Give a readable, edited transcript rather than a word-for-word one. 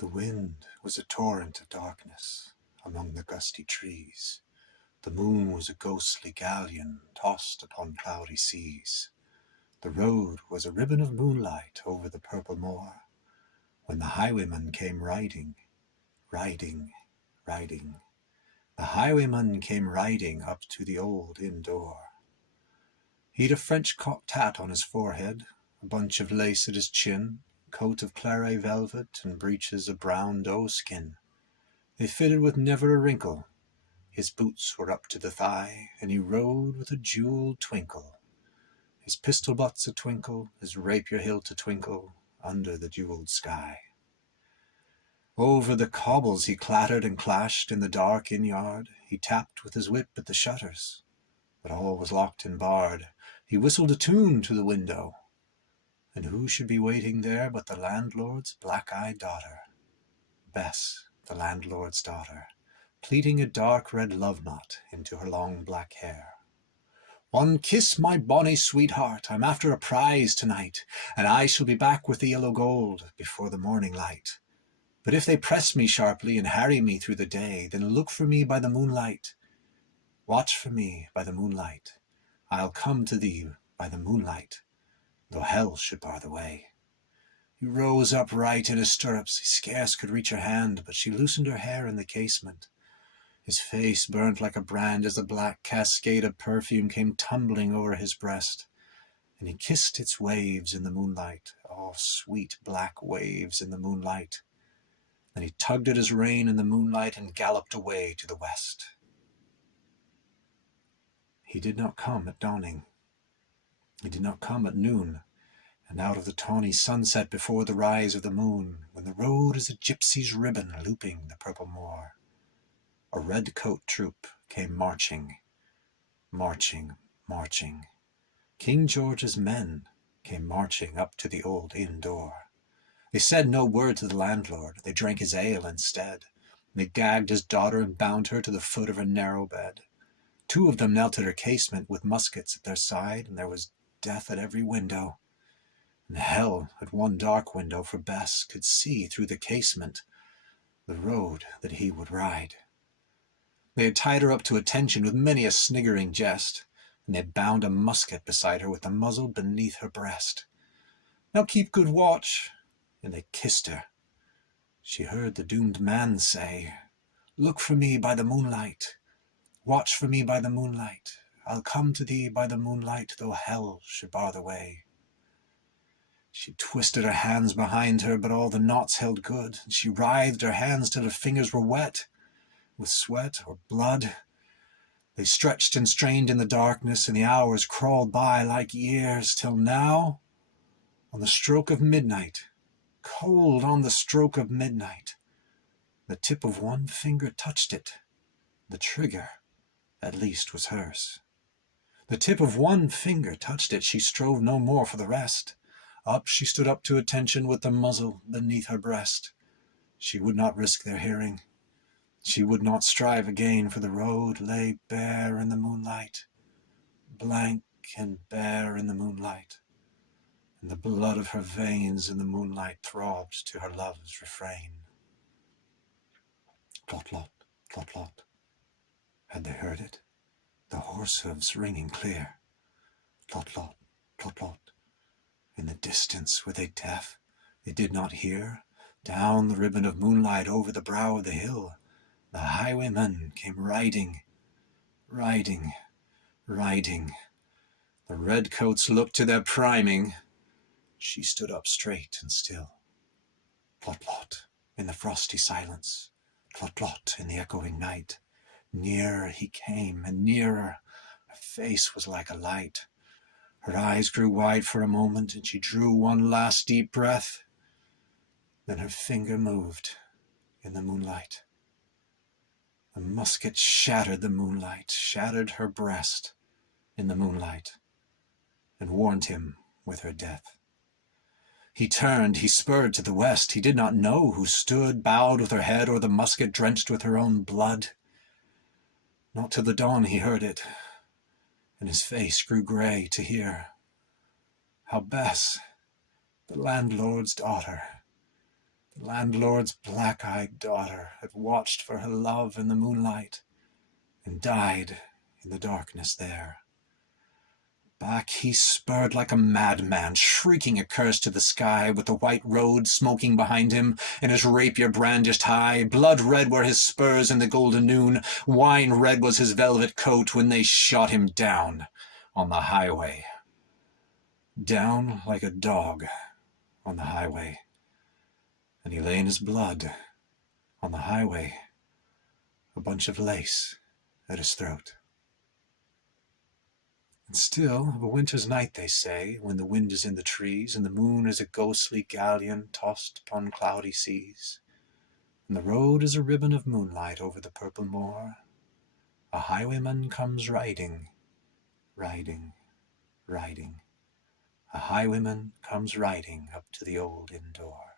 The wind was a torrent of darkness among the gusty trees. The moon was a ghostly galleon tossed upon cloudy seas. The road was a ribbon of moonlight over the purple moor, when the highwayman came riding, riding, riding. The highwayman came riding up to the old inn door. He'd a French cocked hat on his forehead, a bunch of lace at his chin, coat of claret velvet, and breeches of brown doe skin. They fitted with never a wrinkle. His boots were up to the thigh, and he rode with a jewelled twinkle. His pistol butts a twinkle, his rapier hilt a twinkle, under the jewelled sky. Over the cobbles he clattered and clashed in the dark inn-yard. He tapped with his whip at the shutters, but all was locked and barred. He whistled a tune to the window, and who should be waiting there but the landlord's black-eyed daughter, Bess, the landlord's daughter, pleating a dark red love knot into her long black hair. "One kiss, my bonny sweetheart, I'm after a prize tonight, and I shall be back with the yellow gold before the morning light. But if they press me sharply and harry me through the day, then look for me by the moonlight. Watch for me by the moonlight. I'll come to thee by the moonlight, though hell should bar the way." He rose upright in his stirrups. He scarce could reach her hand, but she loosened her hair in the casement. His face burnt like a brand as the black cascade of perfume came tumbling over his breast, and he kissed its waves in the moonlight, oh, sweet black waves in the moonlight. Then he tugged at his rein in the moonlight and galloped away to the west. He did not come at dawning. He did not come at noon, and out of the tawny sunset before the rise of the moon, when the road is a gypsy's ribbon looping the purple moor. A red-coat troop came marching, marching, marching. King George's men came marching up to the old inn door. They said no word to the landlord. They drank his ale instead. They gagged his daughter and bound her to the foot of her narrow bed. Two of them knelt at her casement with muskets at their side, and there was death at every window, and hell at one dark window, for Bess could see through the casement the road that he would ride. They had tied her up to attention with many a sniggering jest, and they had bound a musket beside her with the muzzle beneath her breast. "Now keep good watch," and they kissed her. She heard the doomed man say, "Look for me by the moonlight. Watch for me by the moonlight. I'll come to thee by the moonlight, though hell should bar the way." She twisted her hands behind her, but all the knots held good, and she writhed her hands till her fingers were wet with sweat or blood. They stretched and strained in the darkness, and the hours crawled by like years, till now, on the stroke of midnight, cold on the stroke of midnight, the tip of one finger touched it. The trigger, at least, was hers. The tip of one finger touched it. She strove no more for the rest. Up she stood up to attention with the muzzle beneath her breast. She would not risk their hearing. She would not strive again, for the road lay bare in the moonlight, blank and bare in the moonlight, and the blood of her veins in the moonlight throbbed to her love's refrain. Tlot-tlot, tlot-tlot. Had they heard it? The horse hoofs ringing clear. Tlot-tlot, tlot-tlot. In the distance were they deaf? They did not hear? Down the ribbon of moonlight over the brow of the hill, the highwayman came riding, riding, riding. The redcoats looked to their priming. She stood up straight and still. Tlot-tlot in the frosty silence, tlot-tlot in the echoing night. Nearer he came, and nearer. Her face was like a light. Her eyes grew wide for a moment, and she drew one last deep breath. Then her finger moved in the moonlight. The musket shattered the moonlight, shattered her breast in the moonlight, and warned him with her death. He turned, he spurred to the west. He did not know who stood, bowed with her head, or the musket drenched with her own blood. Not till the dawn he heard it, and his face grew grey to hear how Bess, the landlord's daughter, The landlord's black-eyed daughter had watched for her love in the moonlight and died in the darkness there. Back he spurred like a madman, shrieking a curse to the sky, with the white road smoking behind him, and his rapier brandished high. Blood red were his spurs in the golden noon, wine red was his velvet coat when they shot him down on the highway. Down like a dog on the highway. And he lay in his blood on the highway, a bunch of lace at his throat. And still, of a winter's night, they say, when the wind is in the trees, and the moon is a ghostly galleon tossed upon cloudy seas, and the road is a ribbon of moonlight over the purple moor, a highwayman comes riding, riding, riding. A highwayman comes riding up to the old inn door.